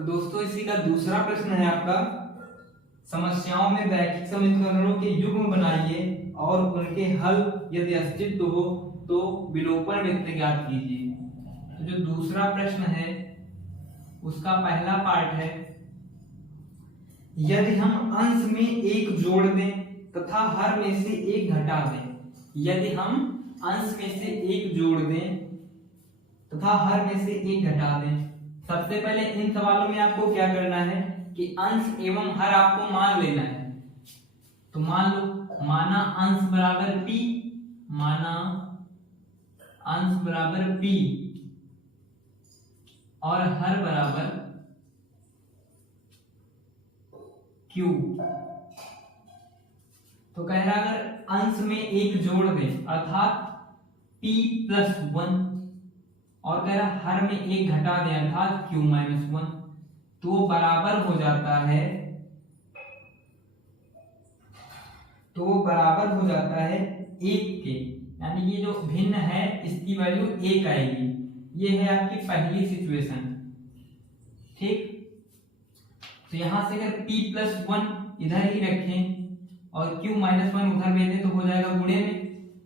तो दोस्तों इसी का दूसरा प्रश्न है आपका, समस्याओं में रैखिक समीकरणों के युग्म बनाइए और उनके हल यदि अस्तित्व हो तो विलोपन वृत्त ज्ञात कीजिए। तो जो दूसरा प्रश्न है उसका पहला पार्ट है, यदि हम अंश में एक जोड़ दें तथा हर में से एक घटा दें। यदि हम अंश में से एक जोड़ दें तथा हर में से एक घटा दें। सबसे पहले इन सवालों में आपको क्या करना है कि अंश एवं हर आपको मान लेना है। तो मान लो, माना अंश बराबर p, माना अंश बराबर p और हर बराबर q। तो कह रहा अगर अंश में एक जोड़ दें अर्थात p प्लस 1 और कह रहा हर में एक घटा दें अर्थात q माइनस 1, तो बराबर हो जाता है, तो वो बराबर हो जाता है 1 के। यानी ये जो भिन्न है इसकी वैल्यू 1 आएगी। ये है आपकी पहली सिचुएशन। ठीक, तो यहां से अगर p प्लस 1 इधर ही रखें और q माइनस 1 उधर भेज दें तो हो जाएगा गुणे में।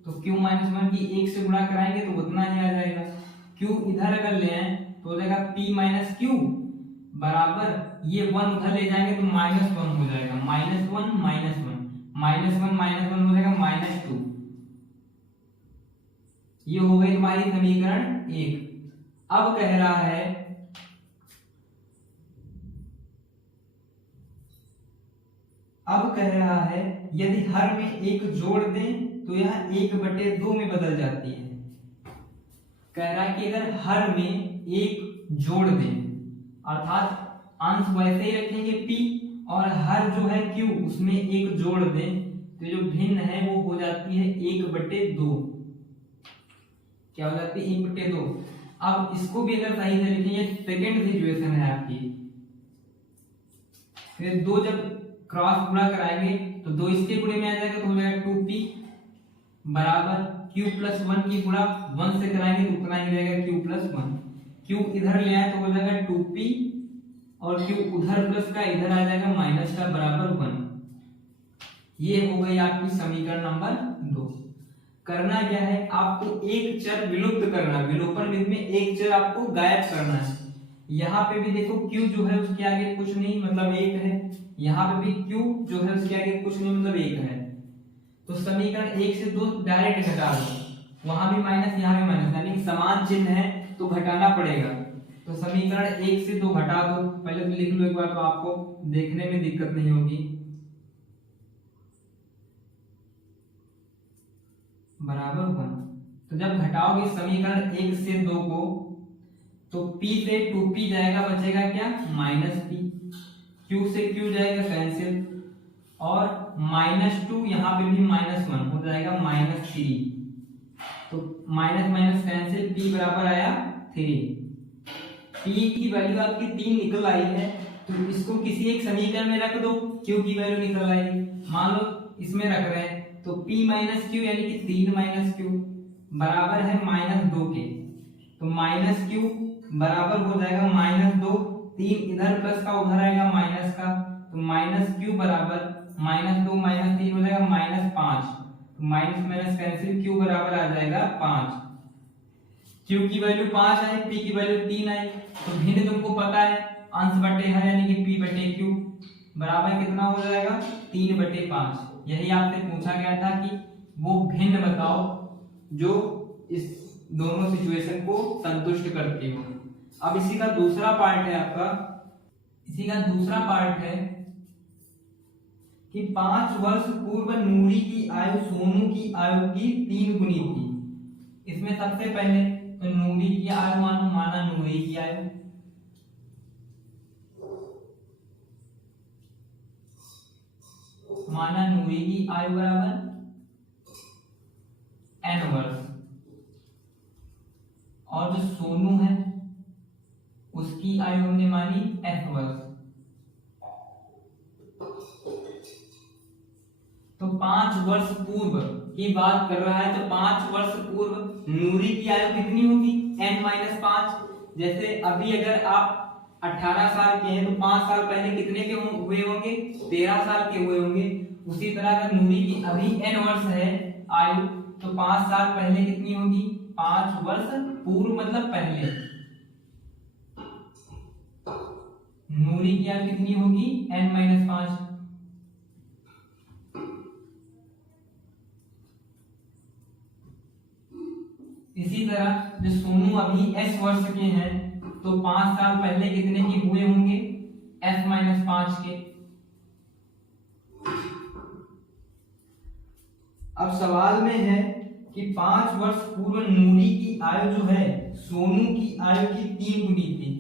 तो q माइनस 1 की 1 से गुणा कराएंगे तो उतना ही आ जाएगा। q इधर अगर ले आए तो हो जाएगा p माइनस q बराबर ये 1 उधर ले जाएंगे तो माइनस 1 हो जाएगा। माइनस 1 माइनस 1 माइनस 1 माइनस 1 हो जाएगा माइनस 2। ये हो गई तुम्हारी समीकरण 1। अब कह रहा है यदि हर में एक जोड़ दें तो यह 1/2 में बदल जाती है। कह रहा है कि अगर हर में एक जोड़ दें अर्थात अंश वैसे ही रखेंगे p और हर जो है q उसमें एक जोड़ दें तो जो भिन्न है वो हो जाती है 1/2। क्या हो जाती है 1/2। अब इसको भी अगर सही से लिखें, ये सेकंड सिचुएशन है आपकी। फिर 2 जब क्रॉस गुणा कराएंगे तो 2 इसके गुणे में आ जाएगा तो हो जाएगा 2p बराबर q प्लस 1 की गुणा 1 से कराएंगे तो उतना ही रहेगा q प्लस 1। q इधर ले आए तो हो जाएगा 2p और q उधर प्लस का इधर आ जाएगा माइनस का बराबर 1। ये हो गई आपकी समीकरण नंबर 2। करना क्या है, आपको एक चर विलुप्त करना, विलोपन विधि में एक चर आपको गायब करना है। यहाँ पे भी देखो q जो है उसके आगे कुछ नहीं मतलब 1 है, यहाँ पे भी q जो है उसके आगे कुछ नहीं मतलब 1 है। तो समीकरण 1 से 2 डायरेक्ट घटा दो, वहां भी माइनस यहाँ भी माइनस, यानी समान चिन्ह है तो घटाना पड़ेगा। तो समीकरण 1 से 2 घटा दो, पहले तो लिख लो एक बार तो आपको देखने में दिक्कत नहीं होगी। बराबर 1। तो जब घटाओगे समीकरण 1 से 2 को तो p से 2p जाएगा, बचेगा क्या माइनस p, q से q जाएगा कैंसिल और -2 यहाँ पे भी -1 हो जाएगा -3। तो माइनस माइनस कैंसिल, p बराबर आया 3। p की वैल्यू आपकी 3 निकल आई है तो इसको किसी एक समीकरण में रख दो, q की वैल्यू निकल आई। मान लो इसमें रख रहे हैं तो p माइनस q यानी कि 3 माइनस q बराबर है -2 के। तो माइनस q बराबर हो जाएगा -2, 3 इधर प्लस का उधर आएगा माइनस का, तो माइनस q बराबर -2 -3 हो जाएगा -5। तो माइनस माइनस कैंसिल, q बराबर आ जाएगा 5। q की वैल्यू 5 आई, p की वैल्यू 3 आई। तो भिन्न तुमको पता है अंश बटे हर यानी कि p बटे q बराबर कितना हो जाएगा 3/5। यही आपसे पूछा गया था कि वो भिन्न बताओ जो इस दोनों सिचुएशन को संतुष्ट करती हो। अब इसी का दूसरा पार्ट है आपका, इसी का दूसरा पार्ट है कि 5 वर्ष पूर्व नूरी की आयु सोनू की आयु की 3 गुनी थी। इसमें सबसे पहले तो नूरी की आयु माना नूरी की आयु, माना नूरी की आयु बराबर n वर्ष और जो सोनू है उसकी आयु हमने मानी f वर्ष। तो 5 वर्ष पूर्व की बात कर रहा है तो 5 वर्ष पूर्व नूरी की आयु कितनी होगी n-5। जैसे अभी अगर आप 18 साल के हैं तो 5 साल पहले कितने के हुए होंगे? 13 साल के हुए होंगे। उसी तरह अगर नूरी की अभी n वर्ष है आयु तो 5 साल पहले कितनी होगी? 5 वर्ष पूर्व मतलब पहले। नूरी की आयु कितनी होगी? n-5। इसी तरह जो सोनू अभी s वर्ष के हैं तो 5 साल पहले कितने के हुए होंगे? s-5 के। अब सवाल में है कि 5 वर्ष पूर्व नूरी की आयु जो है सोनू की आयु की 3 गुनी थी।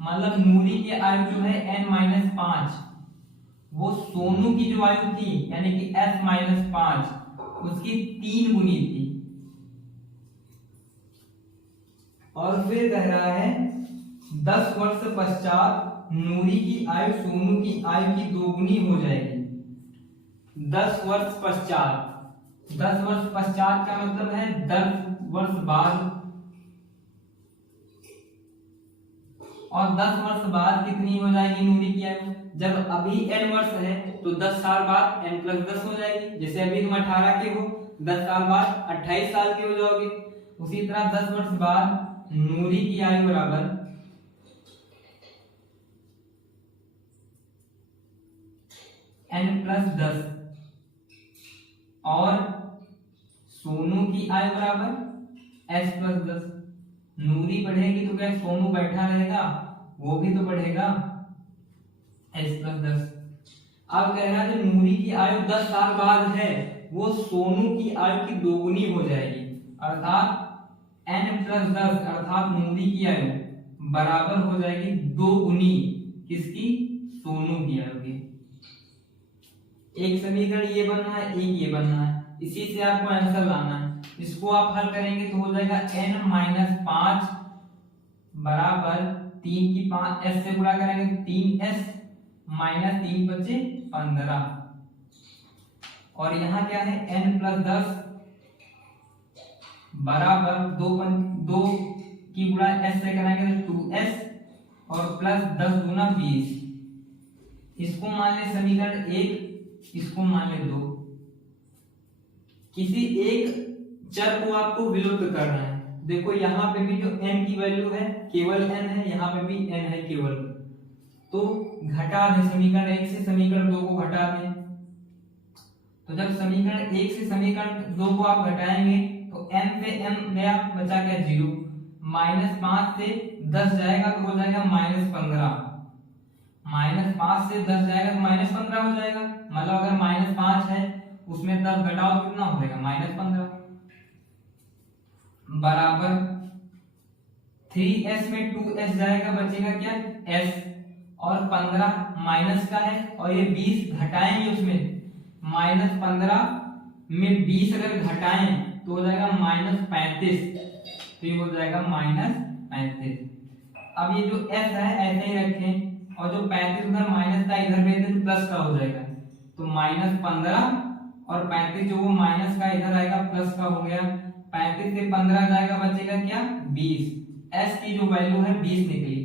मतलब नूरी की आयु जो है n-5 वो सोनू की जो आयु थी यानी कि s-5 उसकी 3 गुनी थी। और फिर कह रहा है 10 वर्ष पश्चात नूरी की आयु सोनू की आयु की 2 गुनी हो जाएगी। 10 वर्ष पश्चात, 10 वर्ष पश्चात का मतलब है 10 वर्ष बाद। और 10 वर्ष बाद कितनी हो जाएगी नूरी की आयु? जब अभी n वर्ष है तो 10 साल बाद n+10 हो जाएगी। जैसे अभी तुम 18 के हो, 10 साल बाद 28 साल के हो जाओगे। उसी तरह 10 वर्ष बाद नूरी की आयु बराबर n+10 और सोनू की आयु बराबर s+10। नूरी बढ़ेगी तो क्या सोनू बैठा रहेगा? वो भी तो बढ़ेगा s+10। अब कह रहा है जो नूरी की आयु 10 साल बाद है वो सोनू की आयु की 2 गुनी हो जाएगी। अर्थात n+10 अर्थात नूरी की आयु बराबर हो जाएगी 2 गुनी किसकी? सोनू की आयु की। एक समीकरण ये बनना है, एक ये बनना है। इसी से आपको आंसर लाना है। इसको आप हल करेंगे तो हो जाएगा n-5 बराबर 3 की 5 s से गुणा करेंगे 3s माइनस 3×5 = 15। और यहाँ क्या है n+10 बराबर 2 की गुणा s से कराएंगे तो 2s और प्लस 10 गुना 20। इसको मान ले समीकरण 1, इसको मान ले 2। किसी एक चर को आपको विलुप्त करना है। देखो यहाँ पे भी जो n की वैल्यू है केवल n है, यहाँ पे भी n है केवल। तो घटा दें समीकरण 1 से समीकरण 2 को घटा दें। तो जब समीकरण 1 से समीकरण 2 को आप घटाएंगे तो n से m गया, बचा क्या 0। -5 से 10 जाएगा तो हो जाएगा -15। -5 से 10 जाएगा तो -15 हो जाएगा। मतलब अगर -5 है उसमें 10 घटाओ कितना हो जाएगा? -15 बराबर 3s में 2s जाएगा, बचेगा क्या s। और 15 माइनस का है और ये 20 घटाएंगे उसमें -15 में 20 अगर घटाएं तो हो जाएगा -35। तो ये हो जाएगा -35। अब ये जो s है ऐसे ही रखें और जो 35 उधर माइनस का इधर भेज दें तो प्लस का हो जाएगा। तो -15 और 35 जो वो माइनस का इधर आएगा प्लस का हो गया। 35 से 15 जाएगा, बचेगा क्या 20। s की जो वैल्यू है 20 निकली।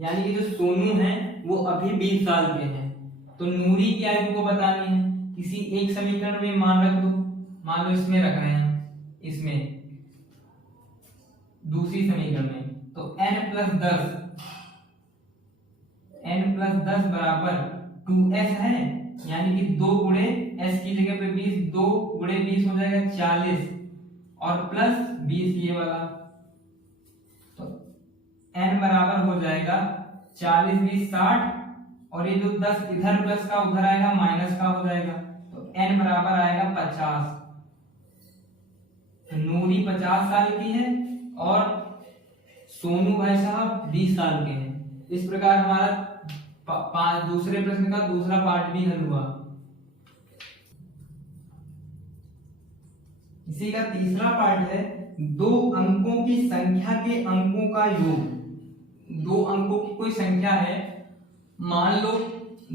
यानी कि जो सोनू है वो अभी 20 साल के हैं। तो नूरी की आयु को बतानी है। किसी एक समीकरण में मान रख दो। मान लो इसमें रख रहे हैं, इसमें दूसरी समीकरण में तो n+10 बराबर 2s है। यानी कि 2 गुणे s की जगह पे 20, 2 गुणे 20 हो जाएगा 40 और प्लस 20 ये वाला। तो n बराबर हो जाएगा 40 20 60 और ये जो 10 इधर प्लस का उधर आएगा माइनस का हो जाएगा। तो n बराबर आएगा 50। तो नूरी 50 साल की है और सोनू भाई साहब 20 साल के हैं। इस प्रकार हमारा दूसरे प्रश्न का दूसरा पार्ट भी हल हुआ। इसी का तीसरा पार्ट है 2 अंकों की संख्या के अंकों का योग। 2 अंकों की कोई संख्या है, मान लो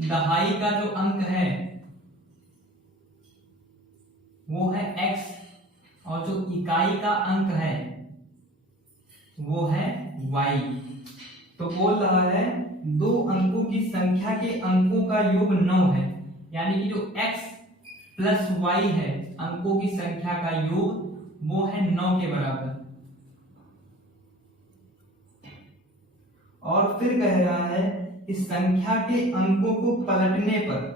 दहाई का जो अंक है वो है x और जो इकाई का अंक है वो है y। तो बोल रहा है दो अंकों की संख्या के अंकों का योग 9 है, यानी कि जो x प्लस y है अंकों की संख्या का योग वो है 9 के बराबर। और फिर कह रहा है इस संख्या के अंकों को पलटने पर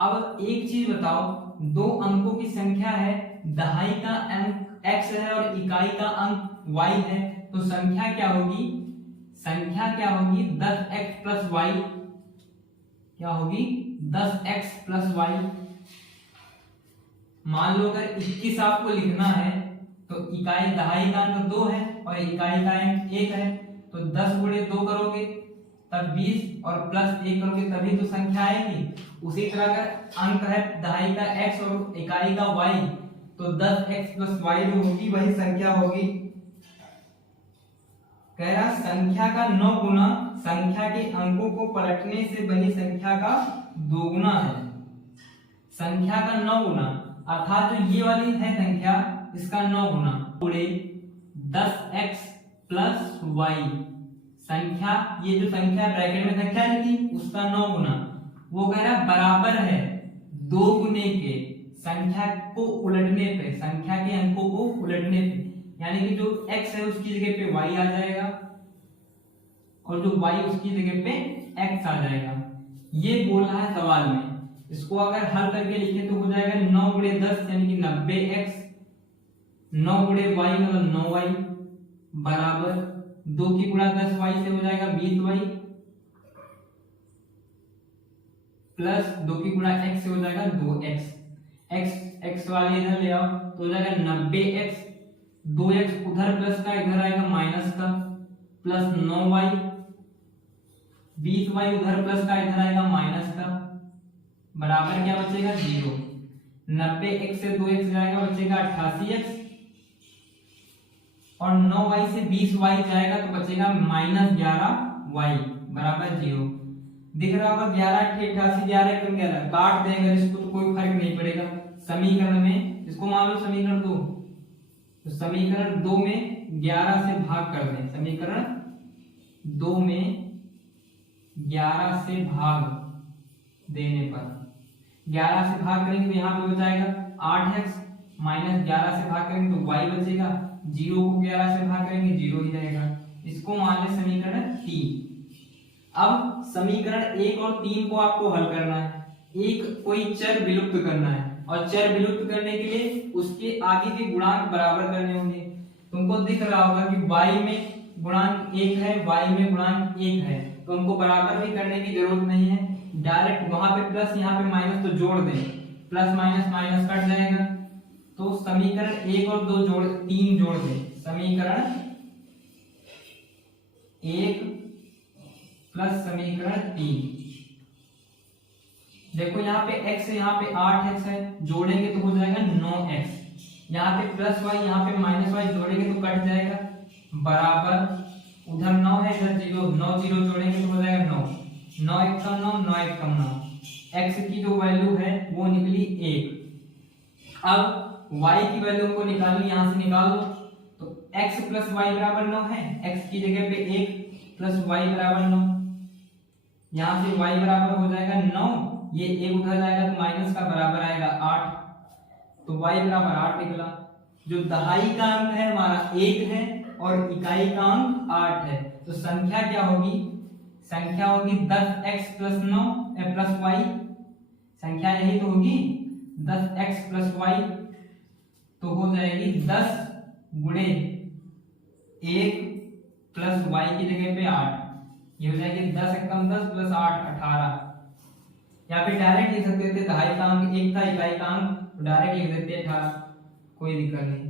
अब एक चीज बताओ, दो अंकों की संख्या है, दहाई का अंक x है और इकाई का अंक y है, तो संख्या क्या होगी? संख्या क्या होगी? 10x plus y। क्या होगी? 10x plus y। मान लो अगर 21 आपको लिखना है तो इकाई दहाई का अंक 2 है और इकाई का अंक 1 है, तो 10 गुणे 2 करोगे तब 20 और प्लस 1 करोगे तभी तो संख्या आएगी। उसी तरह का अंक है दहाई का x और इकाई का y, तो 10x प्लस y जो होगी वही संख्या होगी। कह रहा संख्या का 9 गुना संख्या के अंकों को पलटने से बनी संख्या का दोगुना है। संख्या का 9 गुना अर्थात जो ये वाली है संख्या इसका 9 गुना पूरे 10x प्लस y संख्या, ये जो संख्या ब्रैकेट में संख्या लिखी उसका 9 गुना, वो कह रहा बराबर है 2 गुने के संख्या को उलटने पे, संख्या के अंकों को उलटने पे, यानी कि जो x है उसकी जगह पे y आ जाएगा और जो y उसकी जगह पे x आ जाएगा। ये बोल रहा है सवाल में। इसको अगर हल करके लिखे तो हो जाएगा 9 गुणे 10 यानी कि 90x, 9 गुणे y मतलब 9y बराबर 2 की गुणा 10y से हो जाएगा 20y प्लस 2 की गुणा x से हो जाएगा 2x। x वाले इधर ले आओ तो हो जाएगा 90x, 2x उधर प्लस का इधर आएगा माइनस का, प्लस 9y, 20y उधर प्लस का इधर आएगा माइनस का, बराबर क्या बचेगा 0। 90x से 2x जाएगा बचेगा 88x और 9y से 20y जाएगा तो बचेगा -11y बराबर 0। दिख रहा होगा 11 88 11 कम 11 काट देंगे इसको तो कोई फर्क नहीं पड़ेगा। समीकरण में इसको मान लो समीकरण 2, तो समीकरण 2 में 11 से भाग कर दें, समीकरण 2 में 11 से भाग देने पर 11 से भाग करेंगे तो यहाँ पे हो जाएगा 8x माइनस 11 से भाग करेंगे तो y बचेगा, 0 को 11 से भाग करेंगे 0 ही रहेगा। इसको मान ले समीकरण 3। अब समीकरण 1 और 3 को आपको हल करना है। एक कोई चर विलुप्त करना है और चर विलुप्त करने के लिए उसके आगे के गुणांक बराबर करने होंगे। तुमको दिख रहा होगा कि y में गुणांक 1 है, y में गुणांक 1 है, तो हमको बराबर भी करने की जरूरत नहीं है, डायरेक्ट वहां पे प्लस यहाँ पे माइनस तो जोड़ दें, प्लस माइनस माइनस कट जाएगा, तो समीकरण 1 और 3 जोड़ दें, समीकरण 1 प्लस समीकरण 3। देखो यहाँ पे x है, यहाँ पे 8x है, जोड़ेंगे तो हो जाएगा 9x, यहाँ पे प्लस y यहाँ पे माइनस y जोड़ेंगे तो कट जाएगा, बराबर उधर 9 है इधर 0, 9 0 जोड़ेंगे तो हो जाएगा 9, 9 1 कम 9, 9 1 कम 9, x की जो वैल्यू है वो निकली 1। अब y की वैल्यू को निकालनी, यहां से निकाल लो, तो x प्लस y बराबर 9 है, x की जगह पे 1 प्लस y बराबर 9, यहां से y बराबर हो जाएगा 9, ये 1 उधर जाएगा तो माइनस का बराबर आएगा 8, तो y बराबर 8 निकला। जो दहाई का अंक है हमारा 1 है और इकाई का अंक 8 है, तो संख्या क्या होगी? संख्या होगी 10x प्लस 9 प्लस y, संख्या यही तो होगी 10x प्लस y, तो हो जाएगी 10 गुणे 1 प्लस y की जगह पे 8, ये हो जाएगी 10 एकम 10 प्लस 8 18। यहाँ पे डायरेक्ट लिख सकते थे, दहाई का अंक 1 था, इकाई का अंक, तो डायरेक्ट लिख देते 18, कोई दिक्कत नहीं।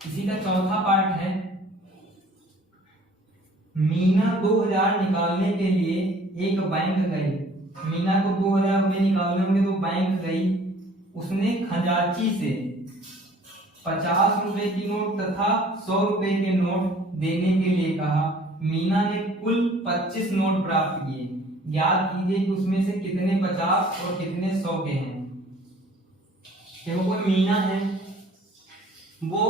इसी का चौथा पार्ट है, मीना 2000 निकालने के लिए एक बैंक गई। मीना को 2000 रुपए निकालने होंगे तो बैंक गई, उसने खजांची से 50 रुपए की नोट तथा 100 रुपए के नोट देने के लिए कहा। मीना ने कुल 25 नोट प्राप्त किए। ज्ञात कीजिए कि उसमें से कितने 50 और कितने 100 के हैं। देखो कोई मीना है, वो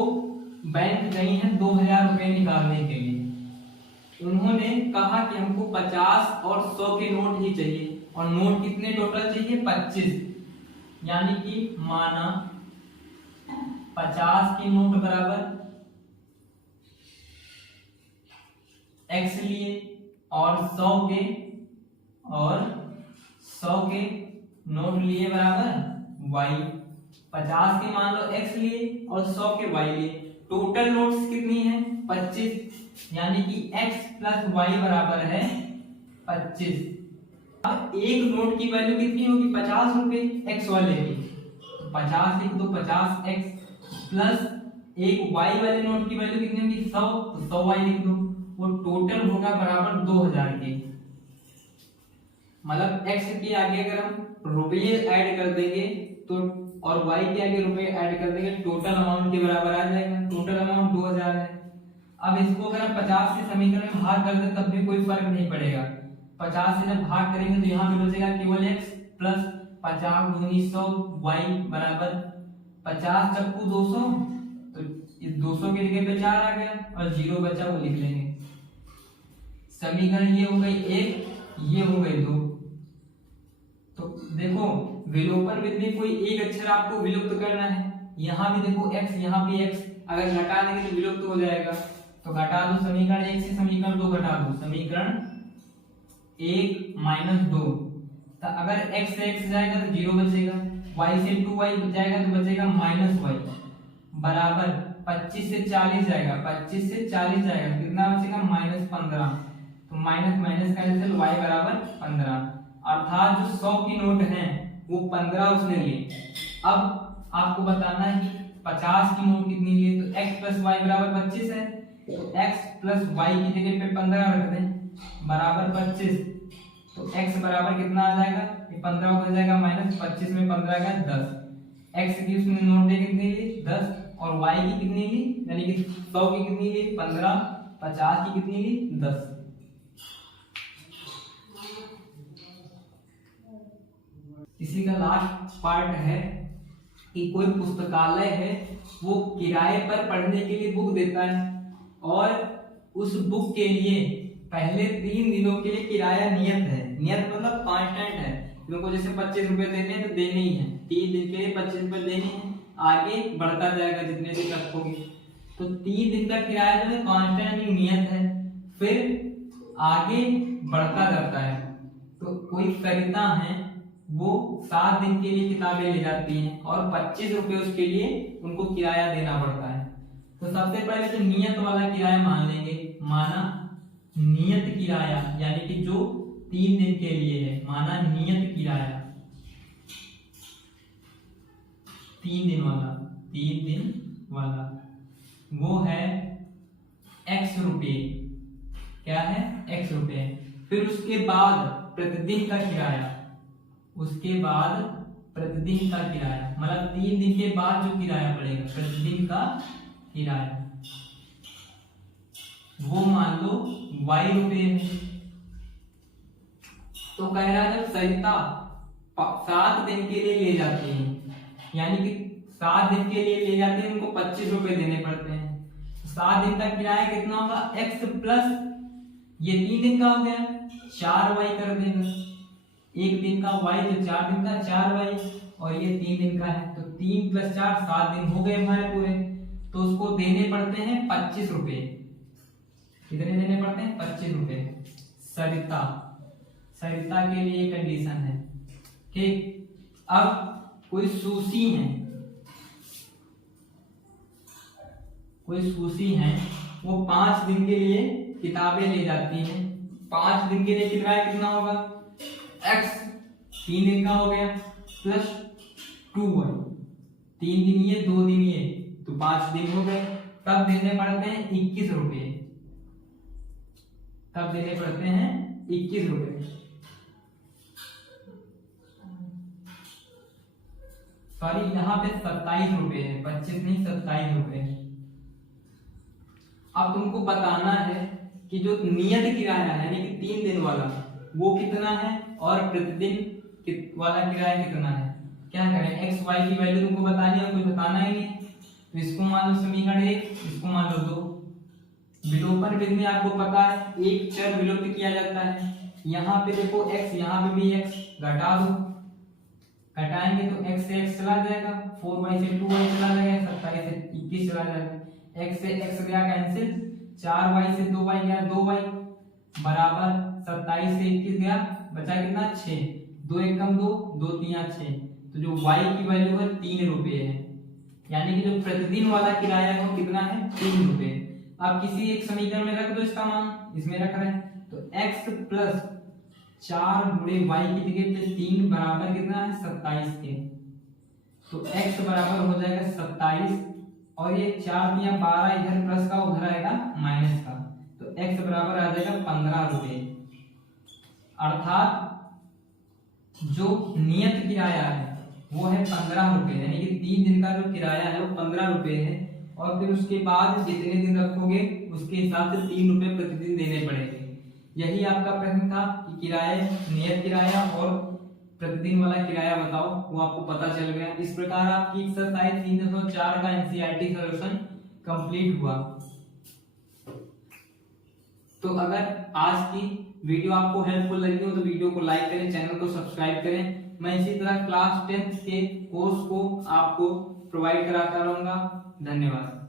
बैंक गई है 2000 रुपए निकालने के लिए। उन्होंने कहा कि हमको 50 और 100 के नोट ही चाहिए, और नोट कितने टोटल चाहिए? 25। यानी कि माना 50 के नोट बराबर x लिए और 100 के नोट लिए बराबर y। 50 के मान लो x लिए और 100 के y लिए। टोटल नोट्स कितनी है? 25। यानी कि x प्लस y बराबर है 25। अब एक नोट की वैल्यू कितनी होगी? 50 रुपए x वाले की। 50 लिख दो, 50x प्लस एक y वाले नोट की वैल्यू कितनी होगी? 100, तो 100y लिख दो। वो टोटल होगा बराबर 2000 के। मतलब x के आगे अगर हम रुपये ऐड कर देंगे तो, और y के आगे रुपये ऐड कर देंगे, टोटल अमाउंट के बराबर आ जाएगा। टोटल अमाउंट 2000 है। अब इसको अगर हम 50 से समीकरण में भाग कर दें तब भी कोई फर्क नहीं पड़ेगा। 50 से जब भाग करेंगे तो यहाँ पे बचेगा केवल x प्लस 50 दूनी 100 y बराबर 50 चक्कू 200, तो इस 200 के जगह पे 4 आ गया और 0 बचा, वो लिख लेंगे। समीकरण ये हो गई 1, ये हो गई 2। तो देखो विलोपन विधि में कोई एक अक्षर आपको विलुप्त करना है। यहाँ भी देखो x, यहाँ भी x, अगर घटा देंगे तो विलुप्त हो जाएगा। तो घटा दो समीकरण 1 से समीकरण 2 घटा दो। समीकरण 1 माइनस 2, तो अगर x से x जाएगा तो 0 बचेगा, y से 2y जाएगा तो बचेगा माइनस y बराबर 25 से 40 जाएगा, 25 से 40 जाएगा, कितना बचेगा? माइनस 15। तो माइनस माइनस कैंसिल, y बराबर 15। अर्थात जो 100 की नोट है वो 15 उसने लिए। अब आपको बताना है कि 50 की नोट कितनी लिए, तो x प्लस वाई बराबर 25 है, तो x प्लस वाई की जगह पे 15 रख दें बराबर 25। तो x बराबर कितना आ जाएगा? ये 15 हो जाएगा माइनस 25 में 15 का 10। x की उसने नोट ली कितनी ली? 10, और y की कितनी ली? यानी कि 100 की कितनी ली? 15, 50 की कितनी ली? 10। इसी का लास्ट पार्ट है कि कोई पुस्तकालय है, वो किराए पर पढ़ने के लिए बुक देता है, और उस बुक के लिए पहले 3 दिनों के लिए किराया नियत है। नियत मतलब कांस्टेंट है, तुमको जैसे 25 रुपए देने हैं तो देने ही है, 3 दिन के लिए 25 रुपए देने हैं, आगे बढ़ता जाएगा जितने दिन रखोगे। तो 3 दिन का किराया जो है कांस्टेंट नियत है, फिर आगे बढ़ता जाता है। तो कोई सरिता है, वो 7 दिन के लिए किताबें ले जाती हैं और 25 रुपए उसके लिए उनको किराया देना पड़ता है। तो सबसे पहले तो नियत वाला किराया मान लेंगे। माना नियत किराया, यानी कि जो 3 दिन के लिए है, माना नियत किराया 3 दिन वाला वो है x रुपये। क्या है? x रुपये। फिर उसके बाद प्रतिदिन का किराया, मतलब 3 दिन के बाद जो किराया पड़ेगा, प्रतिदिन का किराया, वो मान लो y रुपये है। तो कह रहा है सरिता 7 दिन के लिए ले जाती है, यानी कि 7 दिन के लिए ले जाते हैं, उनको 25 रुपए देने पड़ते हैं। 7 दिन का किराया कितना होगा? x प्लस ये 3 दिन का हो गया 4y कर देगा, 1 दिन का y तो 4 दिन का 4y, और ये 3 दिन का है तो 3 प्लस 4 7 दिन हो गए हमारे पूरे। तो उसको देने पड़ते हैं 25 रुपए। कितने देने पड़ते हैं? 25 रुपए। सरिता के लिए कंडीशन है। ठीक, अब कोई सुशी है, वो 5 दिन के लिए किताबें ले जाती हैं। 5 दिन के लिए किराया कितना होगा? x 3 दिन का हो गया प्लस 2y, 3 दिन ये 2 दिन ये, तो 5 दिन हो गए। तब देने पड़ते हैं 21 रुपये। सॉरी यहाँ पे 27 रुपए है, 25 नहीं 27 रुपए। अब तुमको बताना है कि जो नियत किराया है यानी कि 3 दिन वाला वो कितना है और प्रतिदिन वाला किराया कितना है। क्या करें, एक्स वाई की वैल्यू तुमको बतानी है, कुछ बताना ही नहीं। तो इसको मान लो समीकरण 1, इसको मान लो 2। विलोपन विधि में आपको पता है एक चर विलुप्त किया जाता है। यहाँ पे देखो x, यहाँ पे भी x, घटा दो, घटाएंगे तो x से x चला जाएगा, 4y से 2y चला जाएगा, 27 से 21 चला जाएगा, x से x गया कैंसिल, 4y से 2y गया 2y बराबर 27 से 21 गया, बचा कितना 6, 2 1 कम 2, 2 3 6। तो जो y की वैल्यू है 3 रुपए है, यानी कि जो प्रतिदिन वाला किराया है वो कितना है 3 रुपए। आप किसी एक समीकरण में रख दो इसका मान, इसमें रख रहे हैं तो x प्लस 4 गुणे y की जगह पे 3 बराबर कितना है 27 के। तो x बराबर हो जाएगा 27 और ये 4 दिया 12, इधर प्लस का उधर आएगा माइनस का, तो x बराबर आ जाएगा 15 रुपए। अर्थात जो नियत किराया है वो है 15 रुपए, यानी कि 3 दिन का जो किराया है वो 15 रुपए है। और फिर उसके बाद जितने दिन रखोगे उसके हिसाब से 3 रुपए प्रतिदिन देने पड़ेंगे। यही आपका प्रश्न था कि किराए, नियत किराया और प्रतिदिन वाला किराया बताओ, वो आपको पता चल गया। इस प्रकार आपकी एक्सरसाइज 304 का एनसीईआरटी सॉल्यूशन कंप्लीट हुआ। तो अगर आज की वीडियो आपको हेल्पफुल लगी हो तो वीडियो को लाइक करें, चैनल को सब्सक्राइब करें। मैं इसी तरह क्लास 10th के कोर्स को आपको प्रोवाइड कराता रहूंगा। धन्यवाद।